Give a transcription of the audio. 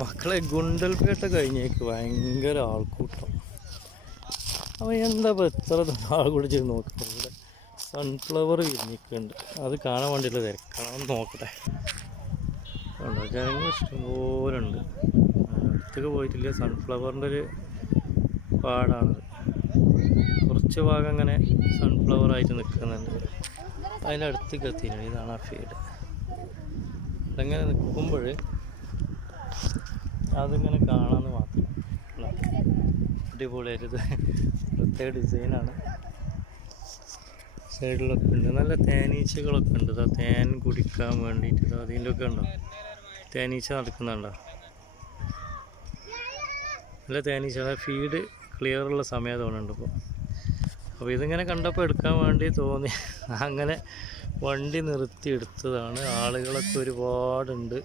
മക്കളെ ഗുണ്ടൽപേട്ട കഴിഞ്ഞേക്ക് ഭയങ്കര ആൾക്കൂട്ടം. അപ്പോൾ എന്താ ഇപ്പോൾ എത്ര ആൾ കൂടി ചെയ്ത് നോക്കുന്നത്? ഇവിടെ സൺഫ്ലവർ വിരിഞ്ഞിക്കുന്നുണ്ട്, അത് കാണാൻ വേണ്ടിയുള്ള തിരക്കണം. ഒന്ന് നോക്കട്ടെ. ഉണ്ടോ ജനങ്ങൾ ഇഷ്ടംപോലെ ഉണ്ട്. അടുത്തേക്ക് പോയിട്ടില്ല. സൺഫ്ലവറിൻ്റെ ഒരു പാടാണത്. കുറച്ച് ഭാഗം അങ്ങനെ സൺഫ്ലവർ ആയിട്ട് നിൽക്കുന്നുണ്ട്. അതിൻ്റെ അടുത്തേക്ക് എത്തിയിട്ടുണ്ട്. ഇതാണ് ആ ഫീൽഡ്. അതങ്ങനെ നിൽക്കുമ്പോൾ അതിങ്ങനെ കാണാമെന്ന് മാത്രം. അടിപൊളിയായിട്ട് പ്രത്യേക ഡിസൈനാണ്. സൈഡിലൊക്കെ ഉണ്ട് നല്ല തേനീച്ചകളൊക്കെ ഉണ്ട്. തേൻ കുടിക്കാൻ വേണ്ടിയിട്ട് അതിൻ്റെ ഒക്കെ ഉണ്ടോ, തേനീച്ച നടക്കുന്നുണ്ടോ? നല്ല തേനീച്ച. ഫീഡ് ക്ലിയറുള്ള സമയം തോന്നുന്നുണ്ട് ഇപ്പോൾ. അപ്പോൾ ഇതിങ്ങനെ കണ്ടപ്പോൾ എടുക്കാൻ വേണ്ടി തോന്നി, അങ്ങനെ വണ്ടി നിർത്തി എടുത്തതാണ്. ആളുകളൊക്കെ ഒരുപാടുണ്ട്.